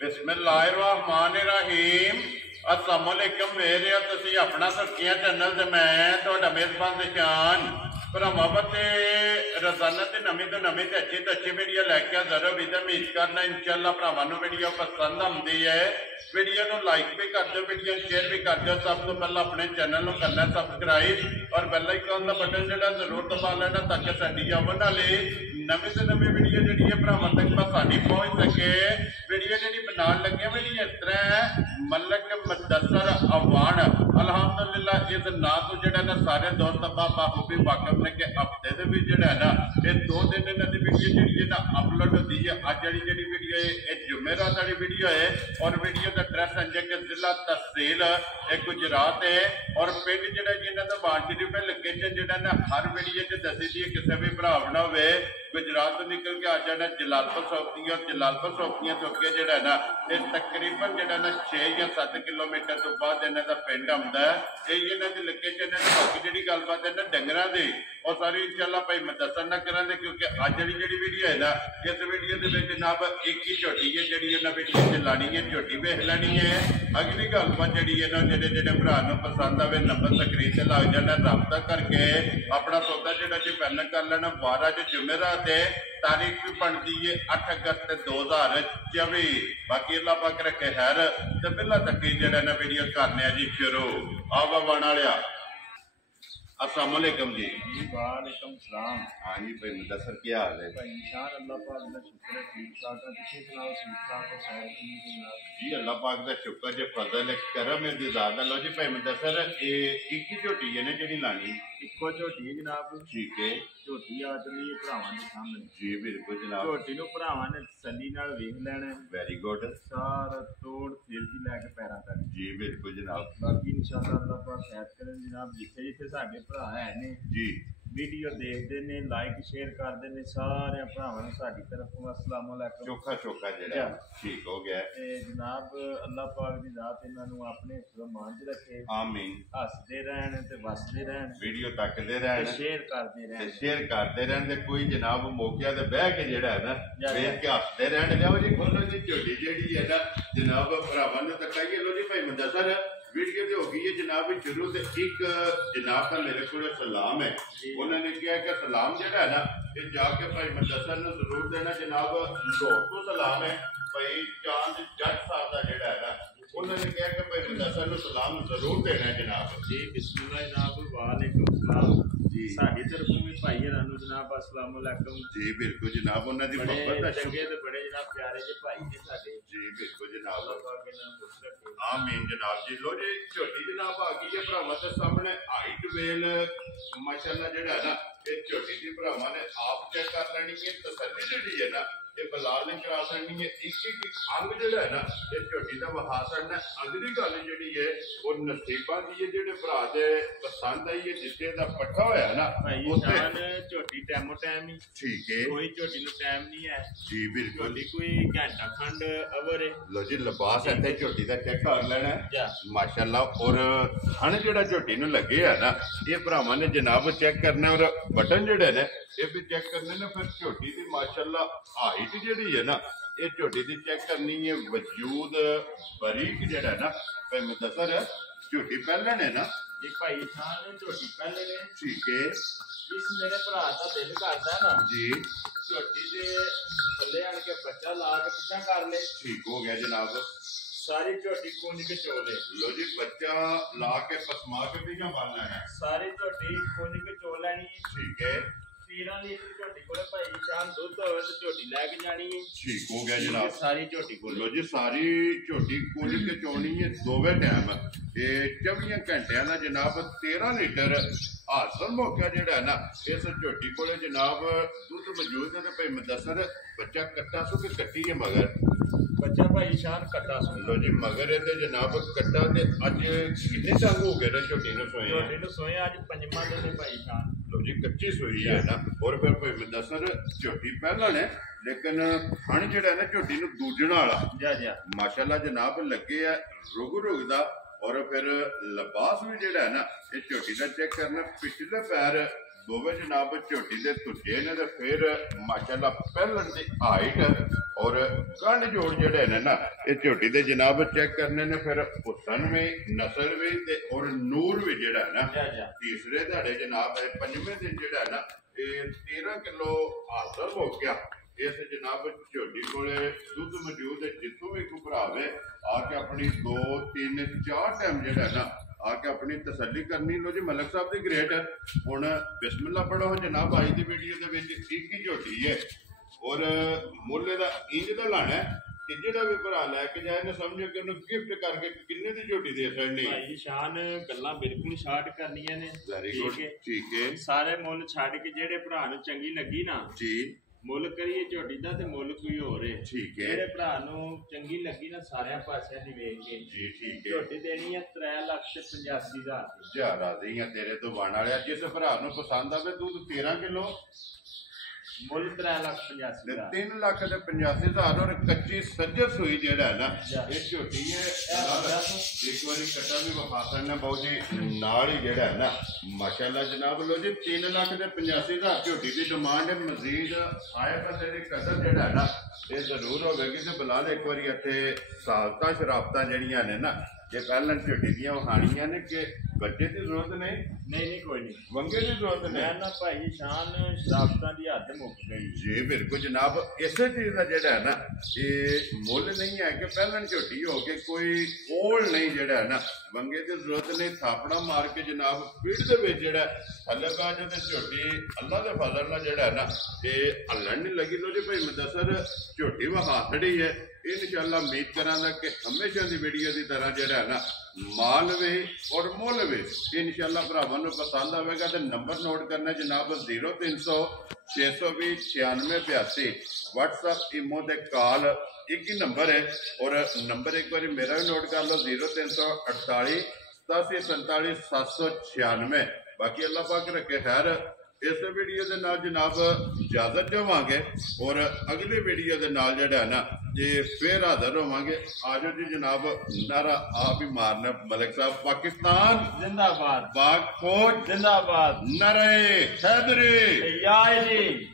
बिस्मिल्लाहिर्रहमानिर्रहीम। अस्सलामुअलैकुम मेरे तुसी अपना सुर्खियां चैनल ते मैं तुहाडा मेज़बान निशान भरावां ते रोजाना ते नवीं तो नवीं ते अच्छी वीडियो लैके हाज़र हो। उम्मीद करना इंशाअल्लाह भरावां नूं वीडियो पसंद आउंदी है। वीडियो नूं लाइक भी कर दो, वीडियो शेयर भी कर दो। सब तो पहले अपने चैनल नूं करना सब्सक्राइब और बेल आइकन का बटन जिहड़ा जरूर दबा लेना ताकि साडी आवन वाली नवीं से नवीं वीडियो जिहड़ी है भरावां तक आसानी पहुंच सके। वीडियो जिहड़ी बनाउण लगे वीडियो इस तरह है मलक मुदस्सर अवान अल्हम्दुलिल्लाह इस नां तो जिहड़ा ना सारे दोस्त बाखूबी वाकफ ने कि हफ्ते दे विच जिहड़ा है ना ये 2 दिन इन्हां दी वीडियो जिहड़ी है ना अपलोड होती है। अज जिहड़ी वीडियो है ये जुमेरात वाली वीडियो है और वीडियो का एड्रैस है कि जिला तहसील गुजरात है और पिंड जिहड़ा जिन्हां दा वान शरीफ है। लोकेशन जिहड़ा ना हर वीडियो च दसी दी है, किसी भी भरा ना हो गुजरात तो निकल के आ जाना जलालपुर सौंपी और जलालपुर सौंपियां तो अगे जिहड़ा ना ये तकरीबन जिहड़ा ना 6 या 7 किलोमीटर तो बाद इन्हां दा पिंड आउंदा है। यही इन्हां दी लोकेशन है। बाकी जिहड़ी गलबात है ना डंगरां दी और सारी इंशाअल्लाह भाई मुदस्सर ना करांगे क्योंकि अज जिहड़ी वीडियो है ना इस वीडियो दे विच जनाब एक ही झोटी है जिहड़ी इन्हां वीडियो च लानी है, झोटी वेख लैनी है। अगली गलबात जिहड़ी है ना जिहड़े भरा नूं पसंद आवे नंबर स्क्रीन ते लग जाना, राबता करके अपना सौदा जिहड़ा जी फाइनल कर लेना। 12 जुमेरात तारीख भी बनती है 8 अगस्त 2024। बाकी अल्लाह पाक रखे खैर तो पहला तक जिहड़ा ना वीडियो करने जी शुरू। आओ बन वालिया अस्सलाम वालेकुम जी। वालेकुम सलाम। हाँ जी भाई मुदस्सर क्या हाल है? भाई इंशाअल्लाह अल्लाह पाक दा शुक्र है ठीक ठाक है। तुसीं सुनाओ ठीक ठाक हो सारे की जनाब? जी अल्लाह पाक दा शुक्र जे फजल करम है दी ज़ात लो जी भाई मुदस्सर ये एक ही झोटी है ना जिहड़ी लानी? इक्को झोटी है जनाब। ठीक है झोटी आ चली है भरावां दे सामने। जी बिल्कुल जनाब। झोटी नूं भरावां ने तसल्ली नाल वेख लेना। Very good. सारा तोड़ सिर दी लैके पैरां तक। जी बिल्कुल जनाब। बाकी इंशाअल्लाह अल्लाह पाक खैर करे जनाब। जिथे जिथे साडे भरा है ने जी वीडियो देखते ने लाइक शेयर करते ने सारे भरावां नूं साडी तरफों अस्सलाम वालेकुम। चोखा चोखा जिहड़ा ठीक हो गया ते जनाब अल्लाह पाक दी ज़ात इन्हां नूं अपने मान च रखे। आमीन। हसदे रहन ते वसदे रहन, वीडियो तकदे रहन, शेयर करते रहन, शेयर करते रहन ते कोई जनाब मौके ते बह के जिहड़ा है ना वेख के हसदे रहन। लियाओ जी खोलो जी झोटी जिहड़ी है ना जनाब भरावां नूं तकाइए। लो जी भाई मुदस्सर वीडियो तो हो गई है जनाब शुरू से। एक जनाब का मेरे को सलाम है, उन्होंने कहा कि सलाम जिहड़ा है ना ये जाके भाई मुदस्सर नूं जरूर देना। जनाब लाहौर तो सलाम है भाई चांद जट साहब का जिहड़ा है ना उन्होंने कहा कि भाई मुदस्सर नूं सलाम जरूर देना है जनाब। जी बिस्मिल्लाह जनाब वालेकुम सलाम जी। साडी तरफों भी भाई हरां नूं जनाब अस्सलाम वालेकुम जी। बिल्कुल जनाब उन्हां दी मोहब्बत दा चंगे ते बड़े जनाब प्यारे जे भाई ने साडे। जी बिल्कुल जनाब। अल्लाह पाक इन्हां नूं खुश रखे। आमीन जनाब जी। लो जी झोटी जनाब आ गई है भरावां दे सामने। हाइट वेल माशाअल्लाह जिहड़ा है ना ये झोटी दी भरावां ने आप चेक कर लेनी है। तसल्ली जिहड़ी है ना ये बलाल ने करा सकनी है। एक अंग जिहड़ा है ना ये झोटी दा वहा सकना। अगली गल जिहड़ी है वो नसीबां दी है जिहड़े भरा दे पसंद आई है जिसके दा पट्ठा होया ना भाई शान झोटी टाइमो टाइम ही ठीक है। कोई झोटी नूं टाइम नहीं है जी बिल्कुल। झोटी कोई घंटा खंड अवर है। लो जी लिबास इत्थे झोटी दा चेक कर लेना है माशाअल्लाह। और थन जिहड़ा झोटी नूं लगे है ना ये भरावां ने जनाब चेक करना और बटन जिहड़े ने ये भी चेक करने ने। फिर झोटी दी माशाअल्लाह हाइट जिहड़ी है ना ये झोटी दी चेक करनी है। वजूद बरीक जिहड़ा है ना भाई मुदस्सर झोटी पहले ने ना ये भाई शान झोटी पहले ने ठीक है। इस मेरे भरा दा दिल करदा है ना जी झोटी दे थल्ले आण के बच्चा ला के पिछा कर ले। ठीक हो गया जनाब। सारी झोटी कूंज के चोले। लो जी बच्चा ला के पसमा के भी बांधना है। सारी झोटी कूंज के चो लेनी है। ठीक है। 13 लीटर झोटी कोले भाई शान दुध होवे ते झोटी लेके जानी है। ठीक हो गया जनाब। सारी झोटी कोले लो जी सारी झोटी कूंज के चोनी है दोवे टाइम ये 24 घंटिया का जनाब 13 लीटर हासिल मौका जिहड़ा है ना इस झोटी को जनाब दुध मौजूद है। भाई मुदस्सर बच्चा कट्टा सो के कट्टी है मगर बच्चा भाई शान कट्टा सो। लो जी मगर है जनाब कट्टा ते अज कितने टंग हो गए झोटी नूं सोए? झोटी नूं सोए अज 5वां दिन है भाई शान। लो जी कच्ची सोई है ना। और फिर भाई मुदस्सर झोटी पहला ने लेकिन थन जिहड़ा है ना झोटी नूं दूजण वाला माशाअल्लाह जनाब लगे है रुग रुगदा। और फिर लिबास भी जिहड़ा है ना ये झोटी का चेक करना। पिछले पैर दोवे जनाब झोटी के तुजे ने फिर माशाअल्लाह पहलन की हाइट ਔਰ ਕੰਨ ਜੋੜ ਜਿਹੜੇ ਨੇ ਨਾ ਇਹ ਝੋਟੀ ਦੇ ਜਨਾਬ ਚੈੱਕ ਕਰਨੇ ਨੇ ਫਿਰ ਹੁਸਨ ਵੀ ਨਸਲ ਵੀ ਤੇ ਔਰ ਨੂਰ ਵੀ ਜਿਹੜਾ ਹੈ ਨਾ ਤੀਸਰੇ ਦਿਹਾੜੇ ਜਨਾਬ ਇਹ ਪੰਜਵੇਂ ਦਿਨ ਜਿਹੜਾ ਹੈ ਨਾ ਇਹ 13 ਕਿਲੋ ਹਾਸਲ ਹੋ ਗਿਆ। ਇਸ ਜਨਾਬ ਝੋਟੀ ਕੋਲੇ ਦੁੱਧ ਮੌਜੂਦ ਹੈ। ਜਿੱਥੋਂ ਵੀ ਕੋਈ ਭਰਾਵੇ ਆ ਕੇ ਆਪਣੀ 2 3 4 ਟਾਈਮ ਜਿਹੜਾ ਹੈ ਨਾ ਆ ਕੇ ਆਪਣੀ ਤਸੱਲੀ ਕਰਨੀ। ਲੋ ਜੀ ਮਲਕ ਸਾਹਿਬ ਦੀ ਗ੍ਰੇਟ ਹੁਣ ਬਿਸਮਿਲ੍ਲਾ ਪੜੋ ਜਨਾਬ। ਅੱਜ ਦੀ ਵੀਡੀਓ ਦੇ ਵਿੱਚ ਇੱਕ ਹੀ ਝੋਟੀ ਹੈ ਔਰ ਮੁੱਲ ਦਾ ਇੰਜ ਦਾ ਲਾਣਾ ਕਿ ਜਿਹੜਾ ਵੀ ਭਰਾ ਲੈ ਕੇ ਜਾਏ ਨਾ ਸਮਝੋ ਕਿ ਉਹਨੂੰ ਗਿਫਟ ਕਰਕੇ ਕਿੰਨੇ ਦੀ ਝੋਟੀ ਦੇ ਸਕਣੀ। ਭਾਈ ਸ਼ਾਨ ਗੱਲਾਂ ਬਿਲਕੁਲ ਸ਼ਾਰਟ ਕਰਨੀਆਂ ਨੇ। ਵੈਰੀ ਗੁੱਡ ਠੀਕ ਹੈ। ਸਾਰੇ ਮੁੱਲ ਛੱਡ ਕੇ ਜਿਹੜੇ ਭਰਾ ਨੂੰ ਚੰਗੀ ਲੱਗੀ ਨਾ ਜੀ ਮੁੱਲ ਕਰੀਏ ਝੋਟੀ ਦਾ ਤੇ ਮੁੱਲ ਕੋਈ ਹੋਰ ਹੈ। ਠੀਕ ਹੈ। ਜਿਹੜੇ ਭਰਾ ਨੂੰ ਚੰਗੀ ਲੱਗੀ ਨਾ ਸਾਰਿਆਂ ਪਾਸਿਆਂ ਦੀ ਵੇਖ ਕੇ ਜੀ ਠੀਕ ਹੈ। ਝੋਟੀ ਦੇਣੀ ਹੈ 3,85,000 ਜਾ ਰਾਜ਼ੀ ਆ ਤੇਰੇ ਤੋਂ ਬਣ ਵਾਲਿਆ। ਜਿਸ ਭਰਾ ਨੂੰ ਪਸੰਦ ਆਵੇ ਦੁੱਧ 13 ਕਿਲੋ ਮੁੱਲ 3,85,000 3,85,000 ਔਰ ਕੱਚੀ ਸੱਜਰ ਸੂਈ ਜਿਹੜਾ ਹੈ ਨਾ ਇਹ ਝੋਟੀ ਹੈ। ਇੱਕ ਵਾਰੀ ਕੱਟਾ ਵੀ ਵਿਖਾ ਸਕਣਾ ਬਾਊ ਜੀ ਨਾਲ ਹੀ ਜਿਹੜਾ ਹੈ ਨਾ ਮਾਸ਼ਾਅੱਲਾ ਜਨਾਬ। ਲੋ ਜੀ 3,85,000 ਝੋਟੀ ਦੀ ਡਿਮਾਂਡ ਹੈ। ਮਜ਼ੀਦ ਆਇਆ ਤਾਂ ਤੇਰੀ ਕਦਰ ਜਿਹੜਾ ਹੈ ਨਾ ਇਹ ਜ਼ਰੂਰ ਹੋਵੇਗੀ ਤੇ ਬਿਲਾਲ ਇੱਕ ਵਾਰੀ ਇੱਥੇ ਸਾਲਤਾਂ ਸ਼ਰਾਬਤਾਂ ਜਿਹੜੀਆਂ ਨੇ ਨਾ ਇਹ ਪਹਿਲਾਂ ਝੋਟੀ ਦੀਆਂ ਵਹਾਣੀਆਂ ਨੇ ਕਿ ਬੱਚੇ ਦੀ ਜ਼ਰੂਰਤ ਨਹੀਂ ਕੋਈ ਨਹੀਂ ਵੰਗੇ ਦੀ ਜ਼ਰੂਰਤ ਨਹੀਂ। ਮੈਂ ਨਾ ਭਾਈ ਸ਼ਾਨ ਸ਼ਰਾਬਤਾਂ ਦੀ ਹੱਦ ਮੁੱਕ ਗਈ ਜੀ ਬਿਲਕੁਲ ਜਨਾਬ। ਇਸੇ ਚੀਜ਼ ਦਾ ਜਿਹੜਾ ਹੈ ਨਾ ਇਹ ਮੁੱਲ ਨਹੀਂ ਹੈ ਕਿ ਪਹਿਲਾਂ ਝੋਟੀ ਹੋ ਕੇ ਕੋਈ ਕੋਲ ਨਹੀਂ ਜਿਹੜਾ ਹੈ ਨਾ ਵੰਗੇ ਦੀ ਜ਼ਰੂਰਤ ਨਹੀਂ। ਥਾਪੜਾ ਮਾਰ ਕੇ ਜਨਾਬ ਪੀੜ ਦੇ ਵਿੱਚ ਜਿਹੜਾ ਥੱਲੇ ਪਾ ਜੇ ਤੇ ਝੋਟੀ ਅੱਲਾ ਦੇ ਫਜ਼ਲ ਨਾਲ ਜਿਹੜਾ ਹੈ ਨਾ ਇਹ ਹੱਲਣ ਨਹੀਂ ਲੱਗੀ। ਲੋ ਜੀ ਭਾਈ ਮੁਦੱਸਰ ਝੋਟੀ ਵਹਾਥੜੀ ਹੈ। ਇਨਸ਼ਾਅੱਲਾ ਉਮੀਦ ਕਰਾਂਗਾ ਕਿ ਹਮੇਸ਼ਾ ਦੀ ਵੀਡੀਓ ਦੀ ਤਰ੍ਹਾਂ ਜਿਹੜਾ ਹੈ ਨਾ ਮਾਲ ਵੇ ਔਰ ਮੁੱਲ ਵੇ ਇਨਸ਼ਾਅੱਲਾ ਭਰਾਵਾਂ ਨੂੰ ਪਸੰਦ ਆਵੇਗਾ। ਤੇ ਨੰਬਰ ਨੋਟ ਕਰਨਾ ਜਨਾਬ 0300 620 9682 WhatsApp ਇਮੋ ਤੇ ਕਾਲ ਇੱਕ ਹੀ ਨੰਬਰ ਹੈ। ਔਰ ਨੰਬਰ ਇੱਕ ਵਾਰੀ ਮੇਰਾ ਵੀ ਨੋਟ ਕਰ ਲਓ 0348 87 47 796। ਬਾਕੀ ਅੱਲਾਹ ਪਾਕ ਰੱਖੇ ਖੈਰ। ਇਸ ਵੀਡੀਓ ਦੇ ਨਾਲ ਜਨਾਬ ਇਜਾਜ਼ਤ ਦੇਵਾਂਗੇ ਔਰ ਅਗਲੀ ਵੀਡੀਓ ਦੇ ਨਾਲ ਜਿਹੜਾ ਹੈ ਨਾ ਇਹ ਫੇਰ ਹਾਜ਼ਰ ਹੋਵਾਂਗੇ। ਆਜੋ ਜੀ ਜਨਾਬ ਨਾਰਾ ਆਪ ਹੀ ਮਾਰਨਾ ਮਲਿਕ ਸਾਹਿਬ ਪਾਕਿਸਤਾਨ ਜ਼ਿੰਦਾਬਾਦ ਪਾਕ ਫੌਜ ਜ਼ਿੰਦਾਬਾਦ ਨਾਰੇ ਹੈਦਰੀ ਯਾ ਜੀ।